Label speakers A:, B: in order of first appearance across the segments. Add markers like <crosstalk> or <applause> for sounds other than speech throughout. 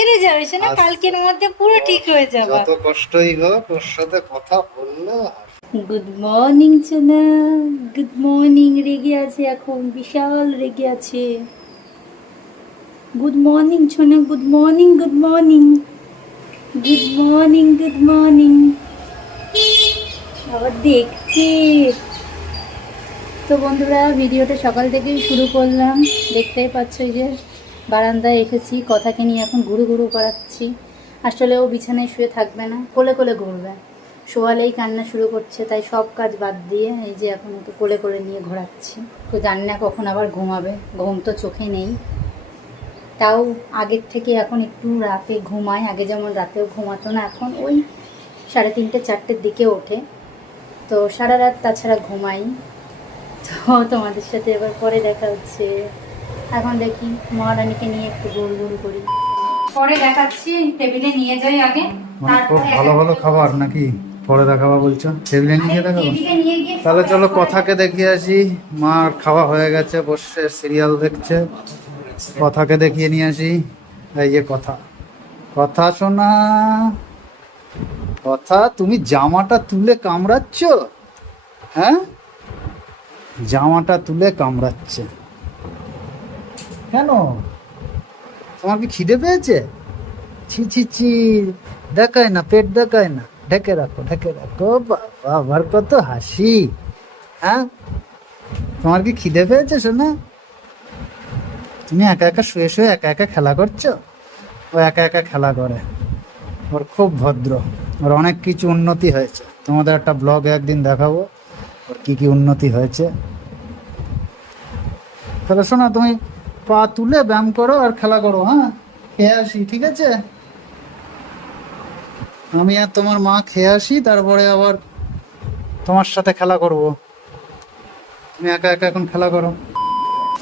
A: সেরে যাবে সে না
B: আচ্ছা।
A: কালকের মধ্যে পুরো ঠিক হয়ে যাবে।
B: যত কষ্টই হোক ওর সাথে কথা বললে
A: গুড মর্নিং সোনা। গুড মর্নিং রেগে আছে এখন বিশাল রেগে আছে। গুড মর্নিং সোনা good morning good morning good morning good morning আবার দেখছি। তো বন্ধুরা ভিডিওটা সকাল থেকেই শুরু করলাম। দেখতেই পাচ্ছ এই যে বারান্দায় এসেছি, কথাকে নিয়ে এখন ঘুরু ঘুরু করাচ্ছি। আসলে ও বিছানায় শুয়ে থাকবে না, কোলে কোলে ঘুরবে। শোয়ালেই কান্না শুরু করছে, তাই সব কাজ বাদ দিয়ে এই যে এখন ওকে কোলে কোলে নিয়ে ঘোরাচ্ছি। তো জানি না কখন আবার ঘুমাবে, ঘুম তো চোখে নেই। তাও আগের থেকে এখন একটু রাতে ঘুমায়, আগে যেমন রাতেও ঘুমাতো না, এখন ওই সাড়ে তিনটে, চারটের দিকে ওঠে। তো সারা রাত তাছাড়া ঘুমাই। তো তোমাদের সাথে এবার পরে দেখা হচ্ছে। এখন দেখি মহারানীকে নিয়ে একটু গোল গোল করি। পরে দেখাচ্ছি টেবিলে নিয়ে যাই আগে।
B: মানে ভালো ভালো খাবার নাকি? পরে দেখাবা বলছো? টেবিলে নিয়ে দেখাবো? তাহলে চলো কথাকে দেখিয়ে আসি। মার খাওয়া হয়ে গেছে বসে সিরিয়াল দেখছে। কথাকে দেখিয়ে নিয়ে আসি। এই যে কথা। কথা শোনা। কথা তুমি জামাটা তুলে কামড়াচ্ছ? হ্যাঁ? জামাটা তুলে কামড়াচ্ছে। কেন? তোমার কি খিদে পেয়েছে? ছি ছি ছি, দেখায় না, পেট দেখায় না। ঢেকে রাখো ঢেকে রাখো, বাবা কত হাসি। হ্যাঁ? তোমার কি খিদে পেয়েছে শোনা তুমি একা একা শুয়ে শুয়ে একা একা খেলা করছ? ও একা একা খেলা করে। ওর খুব ভদ্র। ওর অনেক কিছু উন্নতি হয়েছে। তোমাদের একটা ব্লগ একদিন দেখাবো, ওর কি কি উন্নতি হয়েছে। তাহলে শোনা তুমি পা তুলে ব্যায়াম করো আর খেলা করো হ্যাঁ? খেয়ে আসি, ঠিক আছে? আমি আর তোমার মা খেয়ে আসি, তারপরে আবার তোমার সাথে খেলা করব। তুমি একা একা এখন খেলা করো।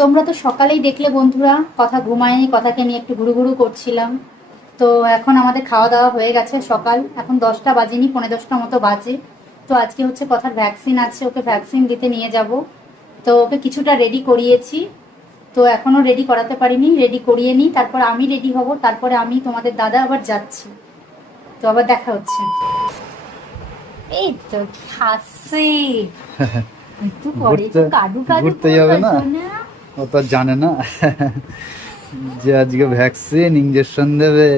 A: তোমরা তো সকালেই দেখলে বন্ধুরা, কথা ঘুমায়নি, কথাকে নিয়ে একটু ঘুরু ঘুরু করছিলাম। তো এখন আমাদের খাওয়া দাওয়া হয়ে গেছে সকাল, এখন দশটা বাজেনি পনেরো দশটা মতো বাজে। তো আজকে হচ্ছে কথার ভ্যাকসিন আছে, ওকে ভ্যাকসিন দিতে নিয়ে যাব। তো ওকে কিছুটা রেডি করিয়েছি। তো এখনও রেডি করাতে পারিনি রেডি করিয়ে নিই তারপর আমি রেডি হব তারপরে আমি তোমাদের দাদা আবার যাচ্ছি। তো আবার দেখা হচ্ছে। এই তো হাসি। একটু পরে কাদু কাদু
B: যাবে না? ও তো জানে না। যে আজকে ভ্যাকসিন ইঞ্জেকশন দেবে।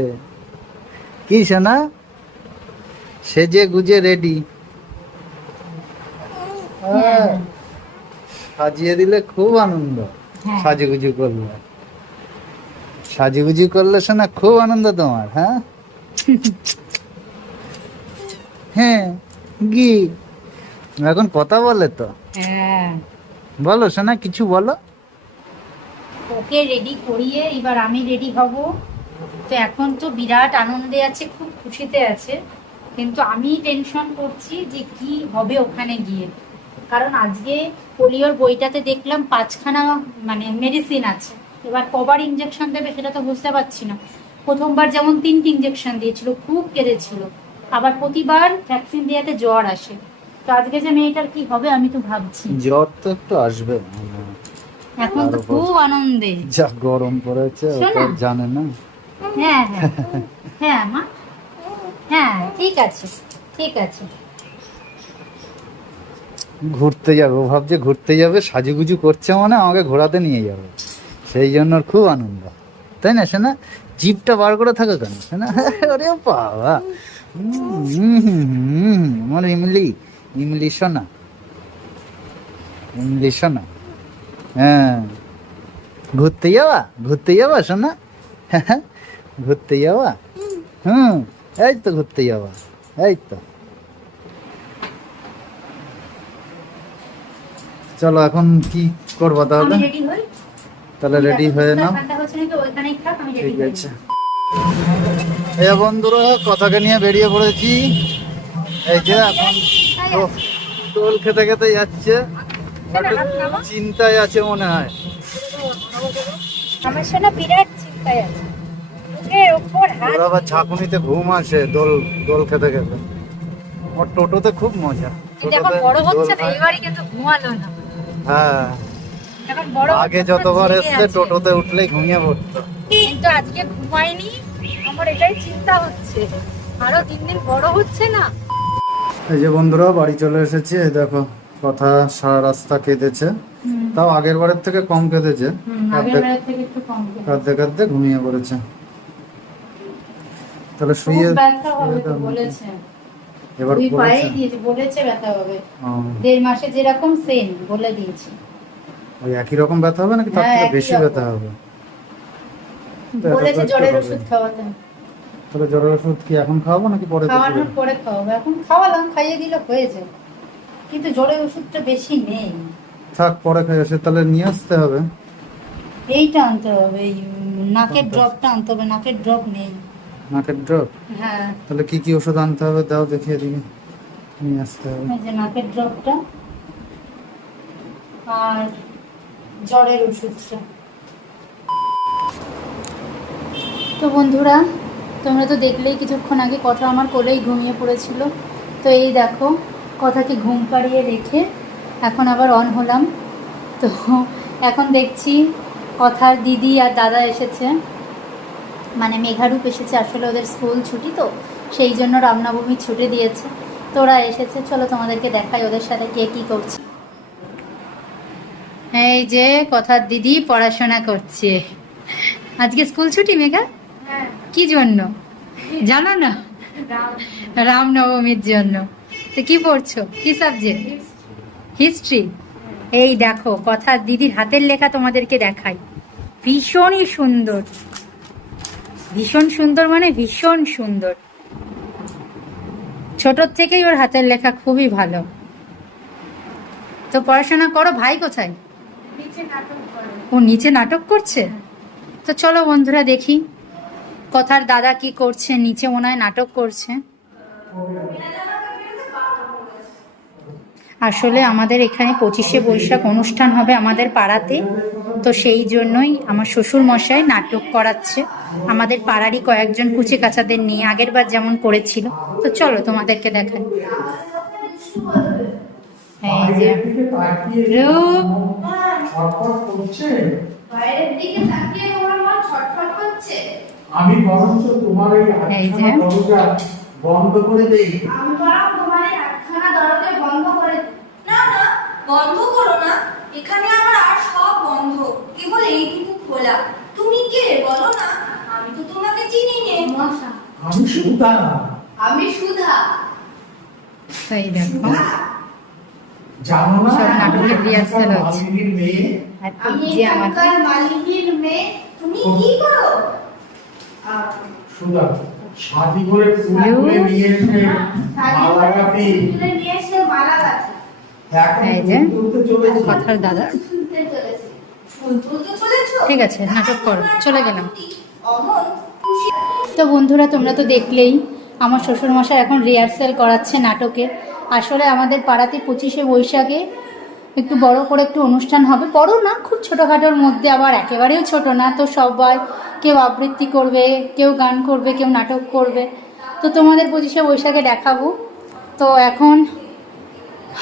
B: কি শোনা? সেজে গুজে রেডি
A: হ্যাঁ।
B: সাজিয়ে দিলে খুব আনন্দ। সাজুগুজু করলে। সাজুগুজু করলে শোনা খুব আনন্দ তোমার হ্যাঁ? <laughs> হ্যাঁ গি। এখন কথা বলে তো।
A: হ্যাঁ।
B: বলো শোনা কিছু বলো।
A: ওকে রেডি করিয়ে এবার আমি রেডি হব। তো এখন তো বিরাট আনন্দে আছে খুব খুশিতে আছে। কিন্তু আমি টেনশন করছি যে কি হবে ওখানে গিয়ে। কারণ আজকে পোলিওর বইটাতে দেখলাম পাঁচখানা মানে মেডিসিন আছে। এবার কবার ইঞ্জেকশন দেবে সেটা তো বুঝতে পারছি না। প্রথমবার যেমন তিনটি ইঞ্জেকশন দিয়েছিল খুব কেঁদেছিল। আবার প্রতিবার ভ্যাকসিন দেওয়াতে জ্বর আসে। তো আজকে যে মেয়েটার কি হবে আমি তো ভাবছি।
B: জ্বর তো একটু আসবে
A: এখন তো খুব আনন্দে।
B: যা গরম পড়েছে জানে না।
A: হ্যাঁ হ্যাঁ। হ্যাঁ মা। হ্যাঁ ঠিক আছে ঠিক আছে।
B: ঘুরতে যাবে। ও ভাবছে ঘুরতে যাবে, সাজুগুজু করছে মানে আমাকে ঘোরাতে নিয়ে যাবে। সেই জন্য খুব আনন্দ। তাই না শোনা জিপটা বার করে থাকো কেন শোনা <laughs> ওরে বাবা। আমার ইমলি ইমলি শোনা ইমলি শোনা হ্যাঁ। ঘুরতে যাওয়া ঘুরতে যাওয়া শোনা <laughs> ঘুরতে যাওয়া হুম, এই তো ঘুরতে যাওয়া এই তো। চলো এখন কি করব তাহলে? তাহলে রেডি হয়ে নাও। ঠিক আছে। এই বন্ধুরা কথাকে নিয়ে বেরিয়ে পড়েছি। এই যে এখন টোল খেতে খেতে যাচ্ছে। চিন্তায় আছে মনে হয়।
A: আমার শোনা বিরাট চিন্তায় আছে।
B: ওর আবার ঝাঁকুনিতে ঘুম আসে দোল দোল খেতে খেতে। ওর টোটোতে খুব মজা।
A: বড় হচ্ছে না
B: খায়।
A: কিন্তু ঘুমালো না।
B: হ্যাঁ। আগে যতবার এসছে টোটোতে উঠলেই ঘুমিয়ে পড়তো।
A: কিন্তু আজকে ঘুমায়নি। আমার এটাই চিন্তা হচ্ছে। আরও দিন দিন বড় হচ্ছে না।
B: এই যে বন্ধুরা বাড়ি চলে এসেছি। এই দেখো কথা সারা রাস্তা কেঁদেছে। তাও আগের বারের থেকে কম কেঁদেছে। কাঁদতে। কাঁদতে ঘুমিয়ে পড়েছে। তাহলে শুয়ে শুয়ে
A: বলেছে
B: এবার
A: দুই পায়ে দিয়েছে বলেছে ব্যথা হবে। দেড় মাসে যেরকম সেম বলে দিয়েছি।
B: ওই একই রকম ব্যথা হবে নাকি তার
A: হ্যাঁ,
B: থেকে বেশি ব্যথা হবে?
A: বলেছে জ্বরের ওষুধ খাওয়াতে।
B: তাহলে জ্বরের ওষুধ কি এখন খাওয়াবো নাকি পরে?
A: খাওয়ানোর পরে খাওয়াবো। এখন খাওয়ালাম খাইয়ে দিলে হয়ে যায় কিন্তু জ্বরের ওষুধটা বেশি নেই।
B: থাক পরে খাই তাহলে নিয়ে আসতে হবে।
A: এইটা আনতে হবে নাকের ড্রপটা আনতে হবে নাকের ড্রপ নেই।
B: নাকের ড্রপ
A: হ্যাঁ।
B: তাহলে কি কি ওষুধ আনতে হবে? দাও দেখিয়ে দিবি। নিয়ে আসতে হবে।
A: এই যে নাকের ড্রপটা আর জ্বরের ওষুধটা। তো বন্ধুরা তোমরা তো দেখলেই কিছুক্ষণ আগে কথা আমার কোলেই ঘুমিয়ে পড়েছিল। তো এই দেখো কথাকে ঘুম পাড়িয়ে রেখে এখন আবার অন হলাম। তো এখন দেখছি কথার দিদি আর দাদা এসেছে। মানে মেঘারূপ এসেছে আসলে ওদের স্কুল ছুটি তো সেই জন্য রামনবমী ছুটি দিয়েছে। তো ওরা এসেছে চলো তোমাদেরকে দেখাই ওদের সাথে কে কি করছে। এই যে কথার দিদি পড়াশোনা করছে। আজকে স্কুল ছুটি মেঘা? কি জন্য? জানো না? রামনবমীর জন্য। তো কি পড়ছো? কি সাবজেক্ট? হিস্ট্রি। এই দেখো কথার দিদির হাতের লেখা তোমাদেরকে দেখাই। ভীষণই সুন্দর। ভীষণ সুন্দর মানে ভীষণ সুন্দর। ছোটোর থেকেই ওর হাতের লেখা খুবই ভালো। তো পড়াশোনা করো ভাই কোথায়? ও নিচে নাটক করছে? তো চলো বন্ধুরা দেখি কথার দাদা কি করছে নিচে হয় নাটক করছে। আসলে আমাদের এখানে পঁচিশে বৈশাখ অনুষ্ঠান হবে আমাদের পাড়াতে। তো সেই জন্যই আমার শ্বশুর মশাই নাটক করাচ্ছে। আমাদের পাড়ারই কয়েকজন কুচি কাচাদের নিয়ে আগের বার যেমন করেছিল। তো চলো তোমাদেরকে দেখাই। এই যে রূপ।
C: বাইরের দিকে তাকিয়ে তোমার ছটফট করছে।
D: আমি বরঞ্চ তোমার এই। দরজা বন্ধ করে দেই।
C: আমি বরং তোমার এই আটখানা দরজা বন্ধ করে না না বন্ধ করো না। এখানে আমার আর বন্ধ। কেবল এইটুকু খোলা। তুমি কে? বলো না। আমি তো তোমাকে চিনি নে মশা
D: আমি সুতা
C: আমি সুধা।
A: তো দেখো।
D: জানো না
A: সব নাটকের rehearsal হচ্ছে। আর
C: আমি
A: এই যে
C: এখানকার মেয়ে। তুমি কি করো?
D: সুতা শাদি করে ফুল
A: হ্যালো?
D: তুলে নিয়ে এসে মালা গাঁথি
A: কথার দাদা। ঠিক আছে, নাটক করো। চলে গেলাম। তো বন্ধুরা তোমরা তো দেখলেই আমার শ্বশুরমশাই এখন রিহার্সাল করাচ্ছে নাটকের আসলে আমাদের পাড়াতে পঁচিশে বৈশাখে একটু বড় করে একটু অনুষ্ঠান হবে। বড় না খুব ছোটোখাটোর মধ্যে আবার একেবারেও ছোট না। তো সবাই কেউ আবৃত্তি করবে কেউ গান করবে কেউ নাটক করবে। তো তোমাদের পঁচিশে বৈশাখে দেখাবো। তো এখন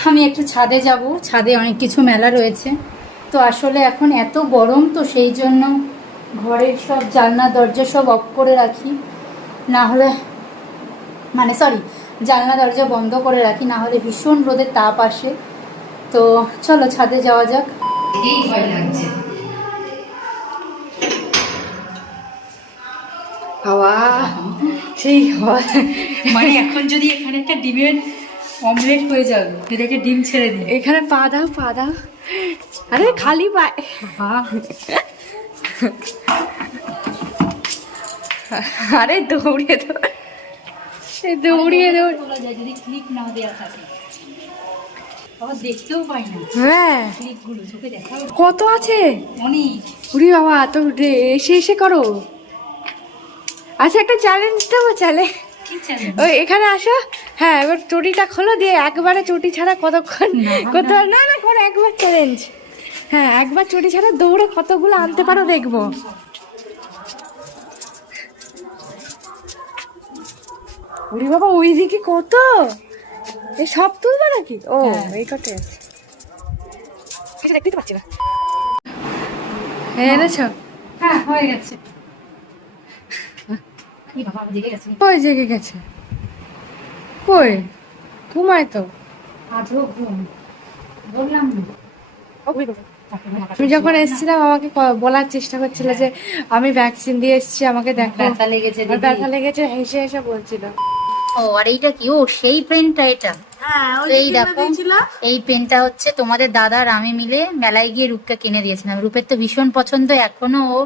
A: আমি একটু ছাদে যাব। ছাদে অনেক কিছু মেলা রয়েছে। তো আসলে এখন এত গরম তো সেই জন্য ঘরের সব জানলা দরজা সব অফ করে রাখি। না হলে মানে সরি জানলা দরজা বন্ধ করে রাখি না হলে ভীষণ রোদের তাপ আসে। তো চলো ছাদে যাওয়া যাক। এই ভয় লাগছে।
E: হাওয়া সেই হাওয়া।
A: মানে এখন যদি এখানে একটা ডিমের অমলেট হয়ে যাবে যদি একটা ডিম ছেড়ে দিই।
E: এখানে পা দাও পা দাও। আরে খালি পায়ে। আরে দৌড়িয়ে দৌড় দৌড়িয়ে। দৌড়
A: যদি ক্লিপ না দেওয়া থাকে দেখতেও পাই না
E: হ্যাঁ। কত আছে?
A: অনেক
E: বাবা তো এসে এসে করো। আচ্ছা একটা চ্যালেঞ্জ দেবো চ্যালে ওই এখানে আসো। হ্যাঁ এবার চটিটা খোলো দিয়ে একবারে চটি ছাড়া কতক্ষণ পারো না। না করো একবার চ্যালেঞ্জ হ্যাঁ একবার চটি ছাড়া দৌড়ে কতগুলো আনতে পারো দেখব। উরি বাবা ওইদিকে কত? এ সব তুলবে নাকি? ও
A: হ্যাঁ।
E: এই আছে। কিছু দেখতেই তো পাচ্ছি না। এনেছো?
A: হ্যাঁ হয়ে গেছে।
E: কই জেগে গেছে? কই? ঘুমায় তো।
A: আজও ঘুম। বললাম না।
E: আমি যখন এসেছিলাম আমাকে বলার চেষ্টা করছিল যে আমি ভ্যাকসিন দিয়ে এসেছি আমাকে দেখো।
A: ব্যথা লেগেছে
E: ব্যথা লেগেছে হেসে হেসে বলছিল।
A: ও আর এইটা কি? ও সেই পেনটা এটা?
C: হ্যাঁ
A: এই দেখো এই পেনটা হচ্ছে তোমাদের দাদা আর আমি মিলে মেলায় গিয়ে রূপকে কিনে দিয়েছিলাম। রূপের তো ভীষণ পছন্দ এখনও ও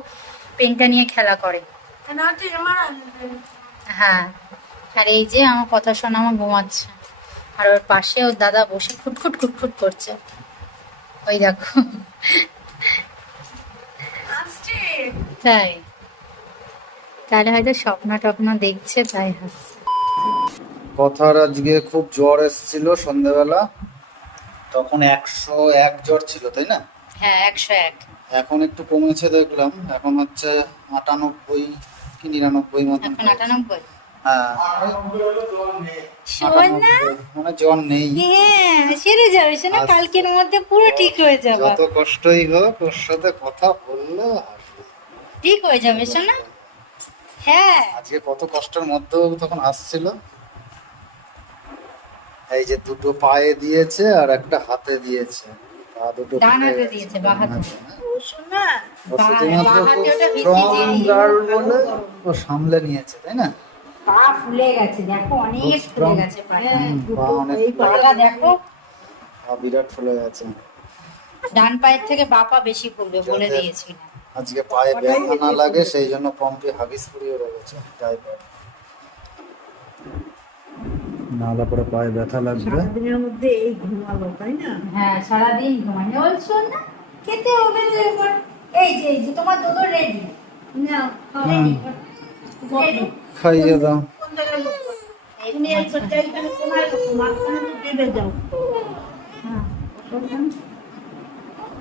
A: পেনটা নিয়ে খেলা করে। হ্যাঁ আর এই যে আমার কথা শোনা আমার ঘুমাচ্ছে। আর ওর পাশে ওর দাদা বসে খুটখুট খুটখুট করছে। ওই দেখো। তাই। তাহলে হয়তো স্বপ্ন টপ্ন দেখছে তাই হাসছে।
B: কথার আজকে খুব জ্বর এসেছিল সন্ধ্যেবেলা তখন একশো এক জ্বর ছিল তাই না?
A: হ্যাঁ একশো এক।
B: এখন একটু কমেছে দেখলাম। এখন হচ্ছে আটানব্বই কি নিরানব্বই
A: এখন আটানব্বই।
B: মানে জ্বর নেই।
A: হ্যাঁ সেরে যাবে শোনা
B: আজ-
A: কালকের মধ্যে পুরো ঠিক হয়ে যাবে।
B: যত কষ্টই হোক ওর সাথে কথা বললে
A: ঠিক হয়ে যাবে শোনা হ্যাঁ
B: আজকে কত কষ্টের মধ্যেও তখন আসছিল। এই যে দুটো পায়ে দিয়েছে আর একটা হাতে দিয়েছে। পা দুটো।
A: দিয়েছে, বাঁ হাতে।
B: ও সামলে নিয়েছে তাই না?
A: পা ফুলে গেছে দেখো অনেক ফুলে গেছে পা।
B: হুম,
A: এই পাটা দেখো।
B: পা বিরাট ফুলে গেছে।
A: ডান পায়ের থেকে বাপা বেশি ফুলবে বলে
B: যাতে- আজকে পায়ে ব্যথা না লাগে সেই জন্য পম্পে হাগিস পুড়িয়ে রয়েছে টাইপের নাহলে পরে পায়ে ব্যথা লাগবে।
A: হ্যাঁ সারাদিন ঘুমাই বলছো না খেতে হবে এই যে এই যে তোমার দুটো রেডি নাও রেডি রেডি
B: খাইয়ে দাও।
A: হ্যাঁ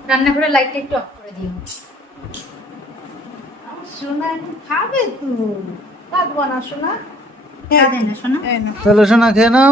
A: রান্নাঘরের লাইটটা একটু অফ করে দিও।
C: সোনা খাবে তো। কাঁদবো না সোনা?
A: না শোনা
B: তাহলে শোনা খেয়ে নাও।